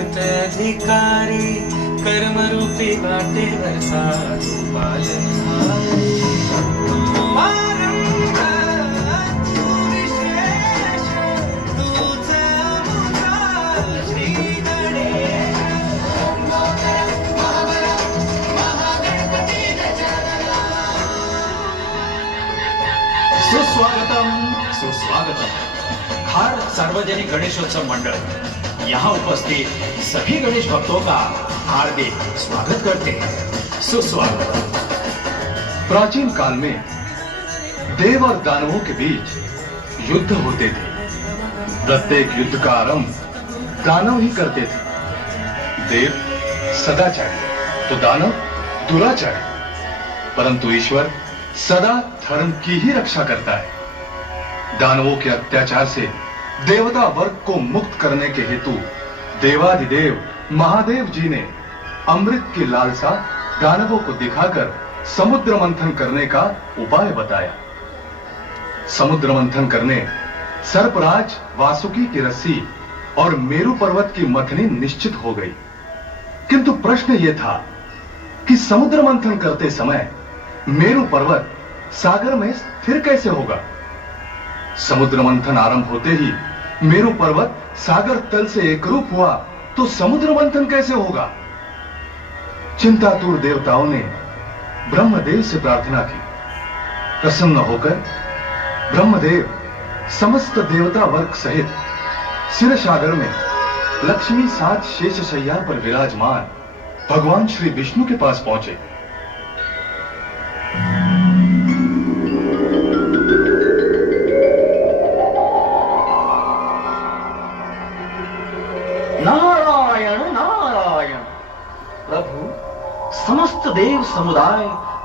जगत अधिकारी कर्म रूपी वाटेवर साधू पालनहारी आरंभ तू विशेष तुझा मुद्रा श्री गणेश महागणपती सुस्वागतम सुस्वागतम। खार सार्वजनिक गणेशोत्सव मंडल यहाँ उपस्थित सभी गणेश भक्तों का हार्दिक स्वागत करते हैं। सुस्वागत। प्राचीन काल में देव और दानवों के बीच युद्ध होते थे। प्रत्येक युद्ध का आरंभ दानव ही करते थे। देव सदाचारी तो दानव दुराचारी, परंतु ईश्वर सदा धर्म की ही रक्षा करता है। दानवों के अत्याचार से देवता वर्ग को मुक्त करने के हेतु देवाधिदेव महादेव जी ने अमृत की लालसा दानवों को दिखाकर समुद्र मंथन करने का उपाय बताया। समुद्र मंथन करने सर्पराज वासुकी की रस्सी और मेरु पर्वत की मथनी निश्चित हो गई, किंतु प्रश्न यह था कि समुद्र मंथन करते समय मेरु पर्वत सागर में स्थिर कैसे होगा। समुद्र मंथन आरंभ होते ही मेरु पर्वत सागर तल से एकरूप हुआ तो समुद्र मंथन कैसे होगा। चिंतातुर देवताओं ने ब्रह्मदेव से प्रार्थना की। प्रसन्न होकर ब्रह्मदेव समस्त देवता वर्ग सहित क्षीरसागर में लक्ष्मी साथ शेषशय्या पर विराजमान भगवान श्री विष्णु के पास पहुंचे। नारायण नारायण। प्रभु, समस्त देव समुदाय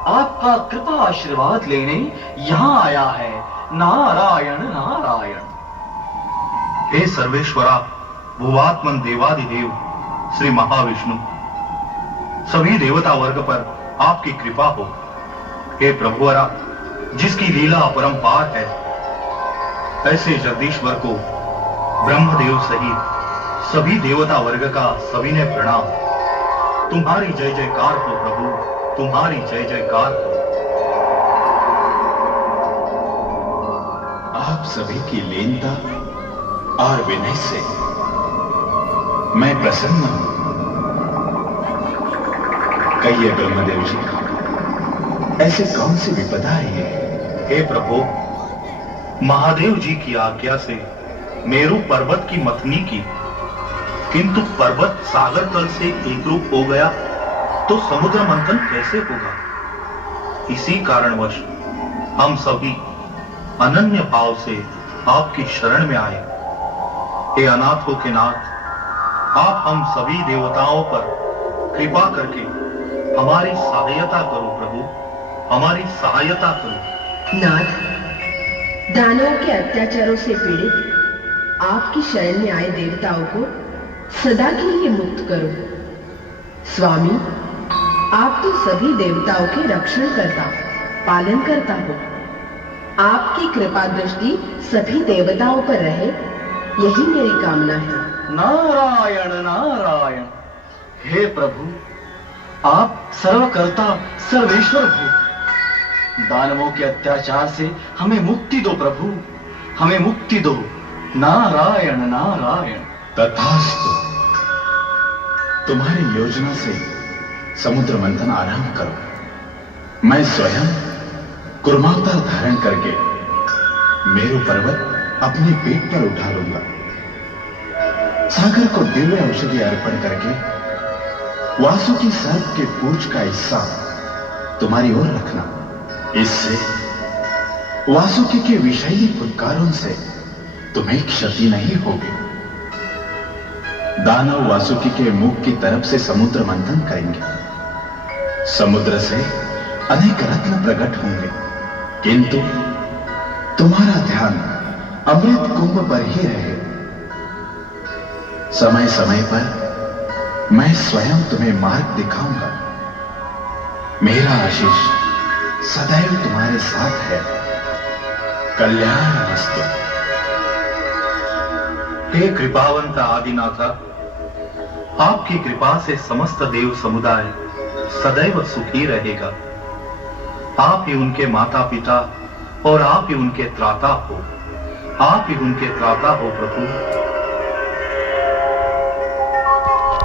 आपका कृपा आशीर्वाद लेने यहाँ आया है। नारायण नारायण। हे सर्वेश्वरा भुवात्मन देवादिदेव श्री महाविष्णु, सभी देवता वर्ग पर आपकी कृपा हो। हे प्रभुवरा, जिसकी लीला अपरंपार है, ऐसे जगदीश्वर को ब्रह्मदेव सहित सभी देवता वर्ग का सविनय प्रणाम। तुम्हारी जय जयकार हो प्रभु, तुम्हारी जय जयकार हो। आप सभी की लीनता और विनय से मैं प्रसन्न हूं। कहिए ब्रह्मदेव जी, ऐसे कौन सी विपदा आई है। हे प्रभु, महादेव जी की आज्ञा से मेरु पर्वत की मथनी की, किंतु पर्वत सागर तल से एकरूप हो गया तो समुद्र मंथन कैसे होगा। इसी कारणवश हम सभी अनन्य भाव से आपकी शरण में आए। हे अनाथों के नाथ, आप हम सभी देवताओं पर कृपा करके हमारी सहायता करो प्रभु, हमारी सहायता करो। नाथ, दानवों के अत्याचारों से पीड़ित आपकी शरण में आए देवताओं को सदा के लिए मुक्त करो। स्वामी, आप तो सभी देवताओं के रक्षण करता, पालन करता हो। आपकी कृपा दृष्टि सभी देवताओं पर रहे, यही मेरी कामना है। नारायण नारायण। हे प्रभु, आप सर्वकर्ता सर्वेश्वर हो। दानवों के अत्याचार से हमें मुक्ति दो प्रभु, हमें मुक्ति दो। नारायण नारायण। तथास्तु। तुम्हारी योजना से समुद्र मंथन आरंभ करो। मैं स्वयं कुर्मावतार धारण करके मेरु पर्वत अपने पेट पर उठा लूंगा। सागर को दिव्य औषधि अर्पण करके वासुकी सर्प के पूंछ का हिस्सा तुम्हारी ओर रखना। इससे वासुकी के विषयी फुटकारों से तुम्हें क्षति नहीं होगी। दानव वासुकी के मुख की तरफ से समुद्र मंथन करेंगे। समुद्र से अनेक रत्न प्रकट होंगे, किंतु तुम्हारा ध्यान अमृत कुंभ पर ही रहे। समय समय पर मैं स्वयं तुम्हें मार्ग दिखाऊंगा। मेरा आशीष सदैव तुम्हारे साथ है। कल्याणमस्तु। हे कृपावंत आदिनाथ, आपकी कृपा से समस्त देव समुदाय सदैव सुखी रहेगा। आप ही उनके माता पिता और आप ही उनके त्राता हो। आप ही उनके त्राता हो प्रभु।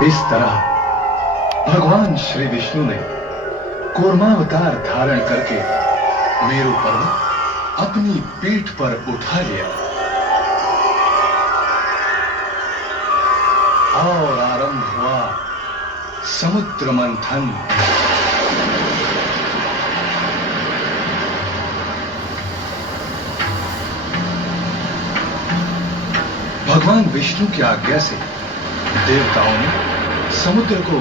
इस तरह भगवान श्री विष्णु ने कूर्मावतार धारण करके मेरु पर्वत अपनी पीठ पर उठा लिया और आरंभ हुआ समुद्र मंथन। भगवान विष्णु की आज्ञा से देवताओं ने समुद्र को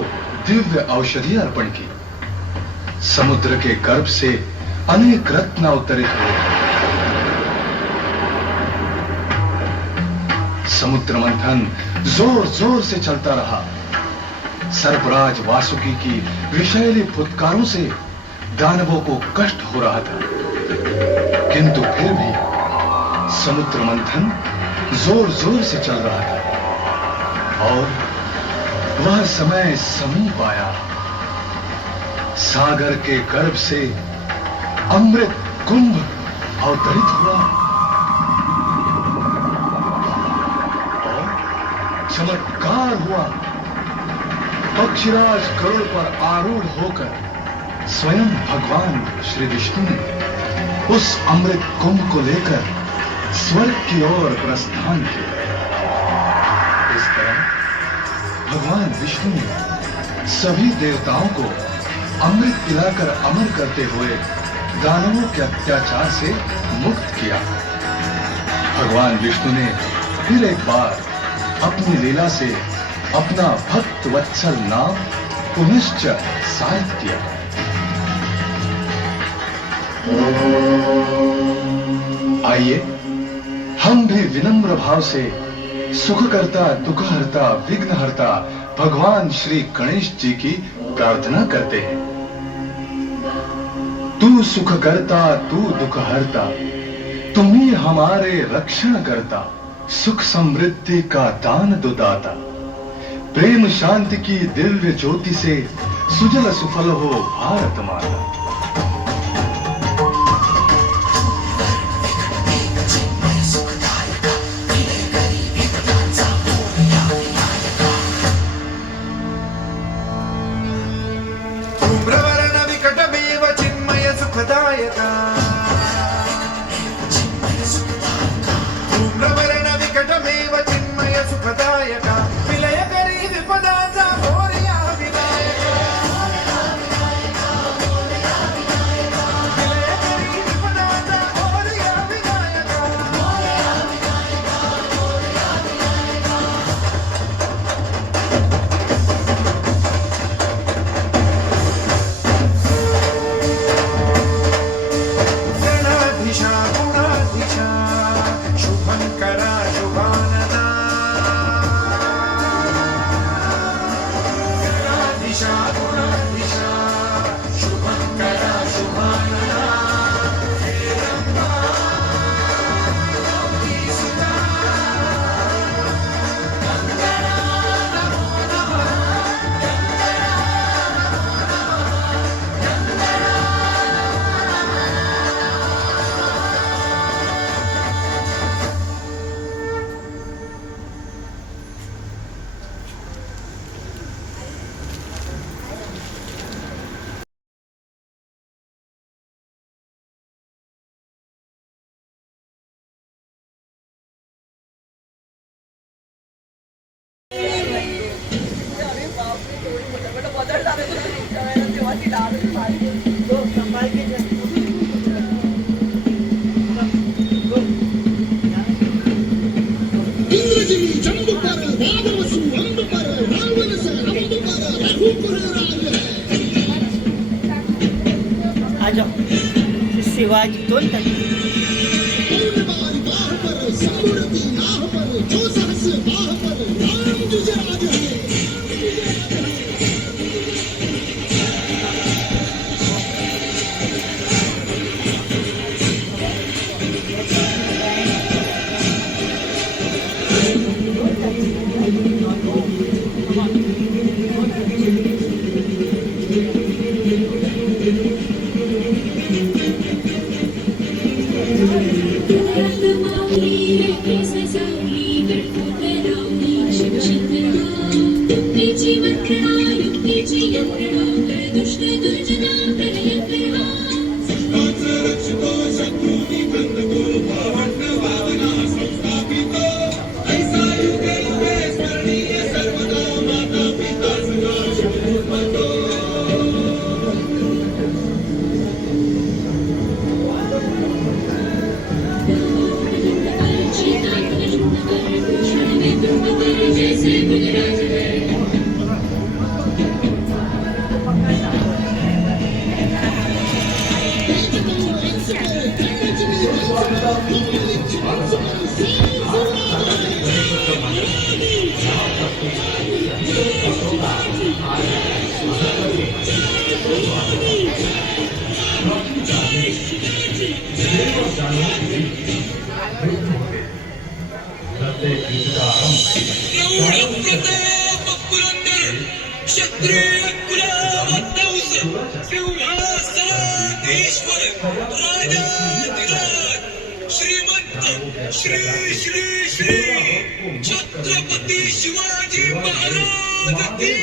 दिव्य औषधि अर्पण की। समुद्र के गर्भ से अनेक रत्न अवतरित हुए। समुद्र मंथन जोर जोर से चलता रहा। सर्पराज वासुकी की विषैली फुत्कारों से दानवों को कष्ट हो रहा था, किंतु फिर भी समुद्र मंथन जोर जोर से चल रहा था और वह समय समीप आया। सागर के गर्भ से अमृत कुंभ अवतरित हुआ और चमत्कार हुआ। पक्षीराज गरुड़ पर आरूढ़ होकर स्वयं भगवान श्री विष्णु ने उस अमृत कुंभ को लेकर स्वर्ग की ओर प्रस्थान किया। इस तरह भगवान विष्णु ने सभी देवताओं को अमृत पिलाकर अमर करते हुए दानवों के अत्याचार से मुक्त किया। भगवान विष्णु ने फिर एक बार अपनी लीला से अपना भक्त वत्सल नाम पुनश्च साधित किया। आइए हम भी विनम्र भाव से सुखकर्ता दुखहर्ता विघ्नहर्ता भगवान श्री गणेश जी की प्रार्थना करते हैं। तू सुखकर्ता तू दुखहर्ता, तुम ही हमारे रक्षण करता, सुख समृद्धि का दान दो दाता। प्रेम शांति की दिव्य ज्योति से सुजल सुफल हो भारत माता। धूम्रवर्ण विकटमेव चिन्मय सुखदायका। धूम्रवर्ण विकटमेव चिन्मय सुखदायका। विलयकरी विपदाचा मोरया विनायका। विलयकरी विपदाचा मोरया विनायका। गणाधीशा गुणाधीशा शुभंकरा शुभानना। गणाधीशा गुणाधीशा शुभंकरा शुभानना। हे रंभा गौरी सुता। गंगणा नमो नमः। इंद्रजिनी जंब पर वादवसु अंब पर रावण से अंब पर रघुकुल राज है। आ जाओ शिवाजी तो पौर्णिमारी बाह पर समूर्ति नाह पर जो सहस बाह पर राम विजयराज है। क्षत्रिय कुलावतंस सिंहासनाधीश्वर राजाधिराज श्रीमंत श्री श्री श्री छत्रपती शिवाजी महाराज की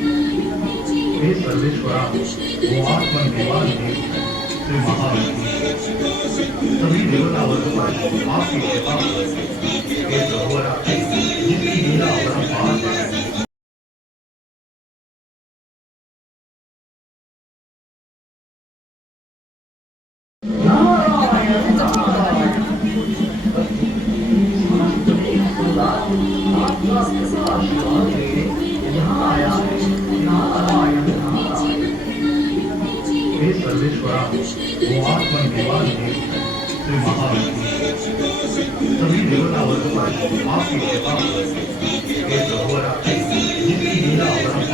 हे सर्वेश्वरा वो आत्मनिर्वाण देव श्री महाविष्णु सभी देवता वर्ग पर आपकी कृपा हे प्रभुरा जिसकी लीला अपरंपार है। हे सर्वेश्वरा वो आत्मनिर्वाण देव श्री महाविष्णु सभी देवता वर्ग पर आपकी कृपा हे प्रभुरा जिसकी लीला अपरंपार